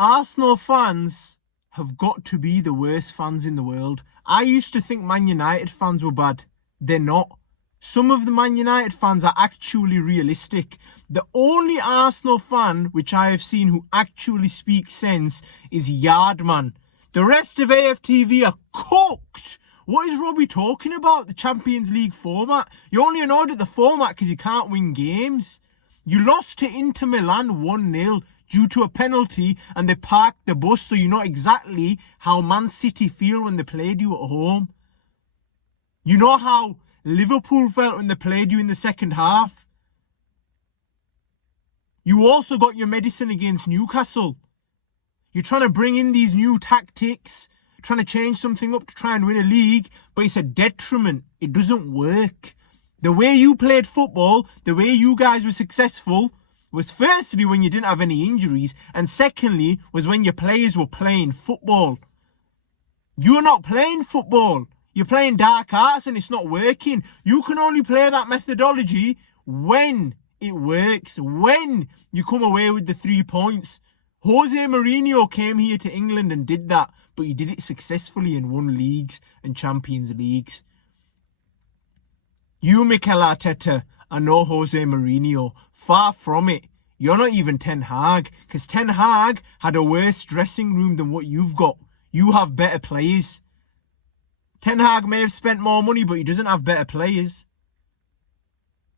Arsenal fans have got to be the worst fans in the world. I used to think Man United fans were bad. They're not. Some of the Man United fans are actually realistic. The only Arsenal fan which I have seen who actually speaks sense is Yardman. The rest of AFTV are cooked. What is Robbie talking about? The Champions League format? You're only annoyed at the format because you can't win games. You lost to Inter Milan 1-0 due to a penalty and they parked the bus, so you know exactly how Man City feel when they played you at home. You know how Liverpool felt when they played you in the second half. You also got your medicine against Newcastle. You're trying to bring in these new tactics, trying to change something up to try and win a league, but it's a detriment. It doesn't work. The way you played football, the way you guys were successful, was firstly when you didn't have any injuries, and secondly was when your players were playing football. You're not playing football. You're playing dark arts and it's not working. You can only play that methodology when it works, when you come away with the 3 points. Jose Mourinho came here to England and did that, but he did it successfully and won leagues and Champions Leagues. You, Mikel Arteta, are no Jose Mourinho. Far from it. You're not even Ten Hag, because Ten Hag had a worse dressing room than what you've got. You have better players. Ten Hag may have spent more money, but he doesn't have better players.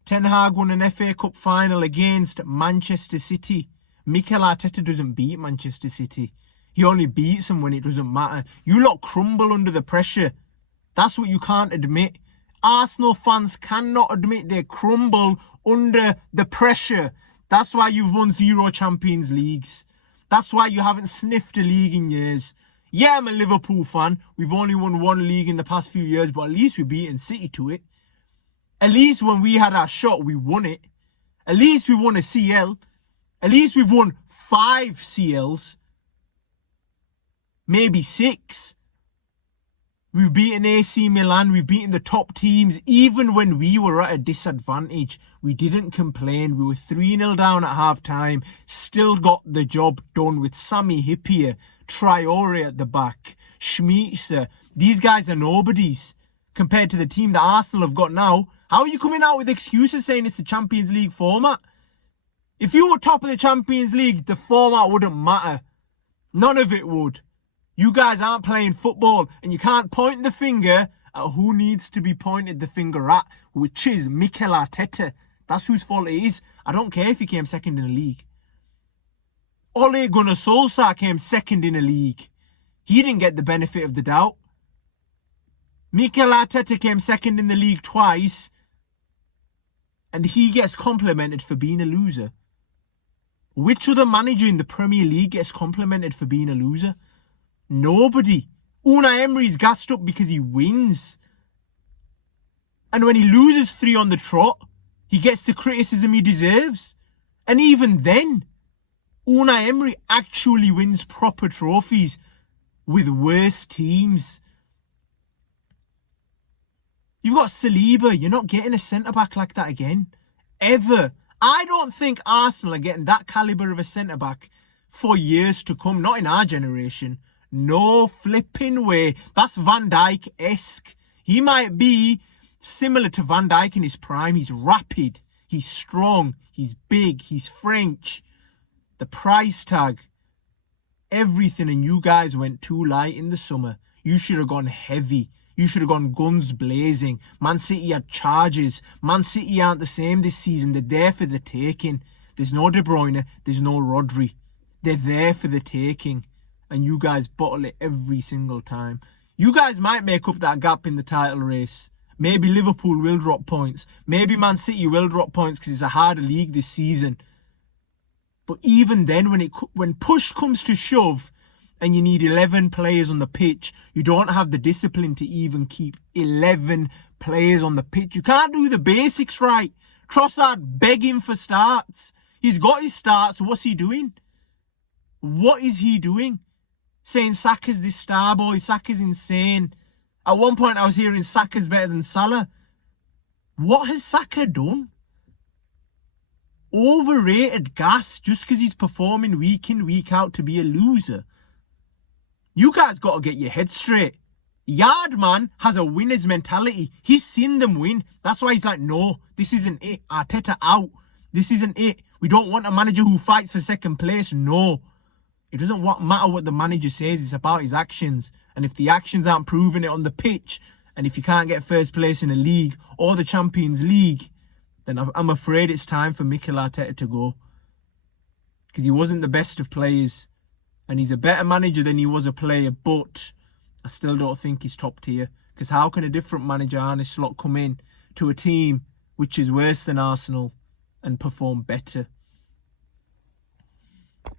Ten Hag won an FA Cup final against Manchester City. Mikel Arteta doesn't beat Manchester City. He only beats them when it doesn't matter. You lot crumble under the pressure. That's what you can't admit. Arsenal fans cannot admit they crumble under the pressure. That's why you've won 0 Champions Leagues. That's why you haven't sniffed a league in years. Yeah, I'm a Liverpool fan. We've only won 1 league in the past few years, but at least we've beaten City to it. At least when we had our shot, we won it. At least we won a CL. At least we've won 5 CLs. Maybe 6. We've beaten AC Milan, we've beaten the top teams. Even when we were at a disadvantage, we didn't complain. We were 3-0 down at half-time, still got the job done with Sami Hyypiä, Traore at the back, Schmeichel. These guys are nobodies compared to the team that Arsenal have got now. How are you coming out with excuses saying it's the Champions League format? If you were top of the Champions League, the format wouldn't matter. None of it would. You guys aren't playing football and you can't point the finger at who needs to be pointed the finger at, which is Mikel Arteta. That's whose fault it is. I don't care if he came second in the league. Ole Gunnar Solskjaer came second in a league. He didn't get the benefit of the doubt. Mikel Arteta came second in the league twice and he gets complimented for being a loser. Which other manager in the Premier League gets complimented for being a loser? Nobody. Unai Emery's gassed up because he wins. And when he loses 3 on the trot, he gets the criticism he deserves. And even then, Unai Emery actually wins proper trophies with worse teams. You've got Saliba. You're not getting a centre-back like that again. Ever. I don't think Arsenal are getting that calibre of a centre-back for years to come. Not in our generation. No flipping way. That's Van Dijk-esque. He might be similar to Van Dijk in his prime. He's rapid. He's strong. He's big. He's French. The price tag. Everything, and you guys went too light in the summer. You should have gone heavy. You should have gone guns blazing. Man City had charges. Man City aren't the same this season. They're there for the taking. There's no De Bruyne. There's no Rodri. They're there for the taking. And you guys bottle it every single time. You guys might make up that gap in the title race. Maybe Liverpool will drop points. Maybe Man City will drop points because it's a harder league this season. But even then, when push comes to shove and you need 11 players on the pitch, you don't have the discipline to even keep 11 players on the pitch. You can't do the basics right. Trossard begging for starts. He's got his starts. So what's he doing? What is he doing? Saying Saka's this star boy, Saka's insane. At one point I was hearing Saka's better than Salah. What has Saka done? overrated gas just because he's performing week in, week out to be a loser. You guys got to get your head straight. Yardman has a winner's mentality. He's seen them win. That's why he's like, no, this isn't it. Arteta out. This isn't it. We don't want a manager who fights for second place. No. It doesn't matter what the manager says. It's about his actions. And if the actions aren't proving it on the pitch, and if you can't get first place in a league or the Champions League, then I'm afraid it's time for Mikel Arteta to go. Because he wasn't the best of players. And he's a better manager than he was a player, but I still don't think he's top tier. Because how can a different manager, Arne Slot, come in to a team which is worse than Arsenal and perform better?